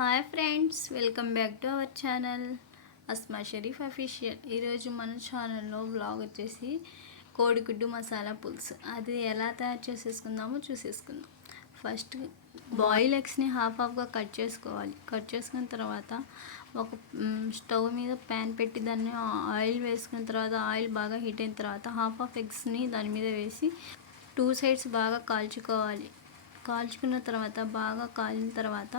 Hi friends, welcome back to our channel Asma Sharif official. ఈరోజు మన ఛానల్లో బ్లాగ్ వచ్చేసి కోడిగుడ్డు మసాలా పులుసు. అది ఎలా తయారు చేసేసుకుందామో చూసేసుకుందాం. ఫస్ట్ బాయిల్ ఎగ్స్ని హాఫ్గా కట్ చేసుకోవాలి. కట్ చేసుకున్న తర్వాత ఒక స్టవ్ మీద ప్యాన్ పెట్టి దాన్ని ఆయిల్ వేసుకున్న తర్వాత ఆయిల్ బాగా హీట్ అయిన తర్వాత హాఫ్ ఎగ్స్ని దాని మీద వేసి 2 సైడ్స్ బాగా కాల్చుకోవాలి. కాల్చుకున్న తర్వాత బాగా కాలిన తర్వాత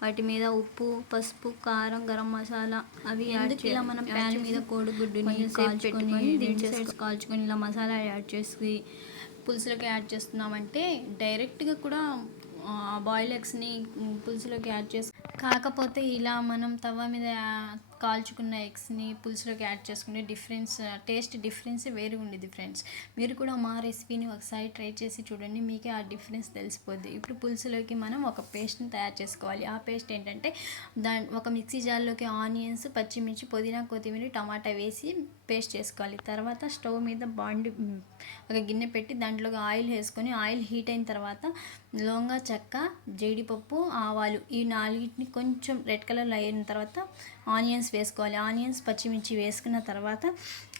వాటి మీద ఉప్పు, పసుపు, కారం, గరం మసాలా అవి యాడ్ చేయాలి. ఇలా మనం ప్యాన్ మీద కోడిగుడ్డుని కాల్చుకొని 2 సైడ్స్ కాల్చుకొని ఇలా మసాలా యాడ్ చేసి పులుసులోకి యాడ్ చేస్తున్నామంటే డైరెక్ట్గా కూడా బాయిల్ ఎగ్స్ని పులుసులోకి యాడ్ చేసి, కాకపోతే ఇలా మనం తవ్వ మీద కాల్చుకున్న ఎగ్స్ని పులుసులోకి యాడ్ చేసుకుంటే టేస్ట్ డిఫరెన్స్ వేరే ఉండేది ఫ్రెండ్స్. మీరు కూడా మా రెసిపీని ఒకసారి ట్రై చేసి చూడండి, మీకే ఆ డిఫరెన్స్ తెలిసిపోద్ది. ఇప్పుడు పులుసులోకి మనం ఒక పేస్ట్ని తయారు చేసుకోవాలి. ఆ పేస్ట్ ఏంటంటే ఒక మిక్సీ జార్లోకి ఆనియన్స్, పచ్చిమిర్చి, పుదీనా, కొత్తిమీర, టమాటా వేసి పేస్ట్ చేసుకోవాలి. తర్వాత స్టవ్ మీద ఒక గిన్నె పెట్టి దాంట్లోకి ఆయిల్ వేసుకొని ఆయిల్ హీట్ అయిన తర్వాత లవంగ, చెక్క, జీడిపప్పు, ఆవాలు ఈ 4టిని కొంచెం రెడ్ కలర్లో అయిన తర్వాత ఆనియన్స్ వేసుకోవాలి. ఆనియన్స్, పచ్చిమిర్చి వేసుకున్న తర్వాత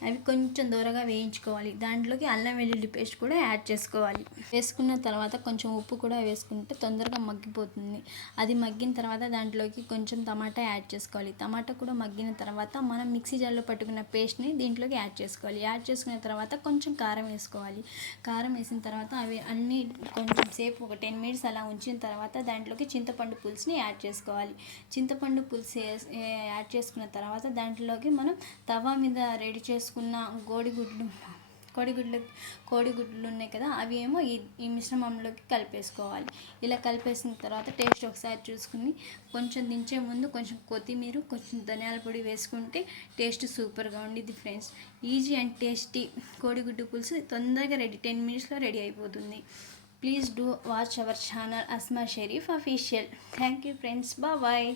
అవి కొంచెం దూరగా వేయించుకోవాలి. దాంట్లోకి అల్లం వెల్లుల్లి పేస్ట్ కూడా యాడ్ చేసుకోవాలి. వేసుకున్న తర్వాత కొంచెం ఉప్పు కూడా వేసుకుంటే తొందరగా మగ్గిపోతుంది. అది మగ్గిన తర్వాత దాంట్లోకి కొంచెం టమాటా యాడ్ చేసుకోవాలి. టమాటా కూడా మగ్గిన తర్వాత మనం మిక్సీ జార్లో పట్టుకున్న పేస్ట్ని దీంట్లోకి యాడ్ చేసుకోవాలి. యాడ్ చేసుకున్న తర్వాత కొంచెం కారం వేసుకోవాలి. కారం వేసిన తర్వాత అవి అన్నీ కొంచెం సేపు ఒక 10 మినిట్స్ అలా ఉంచిన తర్వాత దాంట్లోకి చింతపండు పులుసుని యాడ్ చేసుకోవాలి. చింతపండు పులుసు యాడ్ చేసుకున్న తర్వాత దాంట్లోకి మనం తవా మీద రెడీ చేసుకున్న కోడిగుడ్లు ఉన్నాయి కదా, అవి ఏమో ఈ మిశ్రమంలోకి కలిపేసుకోవాలి. ఇలా కలిపేసిన తర్వాత టేస్ట్ ఒకసారి చూసుకుని కొంచెం దించే ముందు కొంచెం కొత్తిమీర, కొంచెం ధనియాల పొడి వేసుకుంటే టేస్ట్ సూపర్గా ఉండిద్ది ఫ్రెండ్స్. ఈజీ అండ్ టేస్టీ కోడిగుడ్డు పులుసు తొందరగా 10 మినిట్స్లో రెడీ అయిపోతుంది. Please do watch our channel Asma Sharif Official. Thank you friends. Bye bye.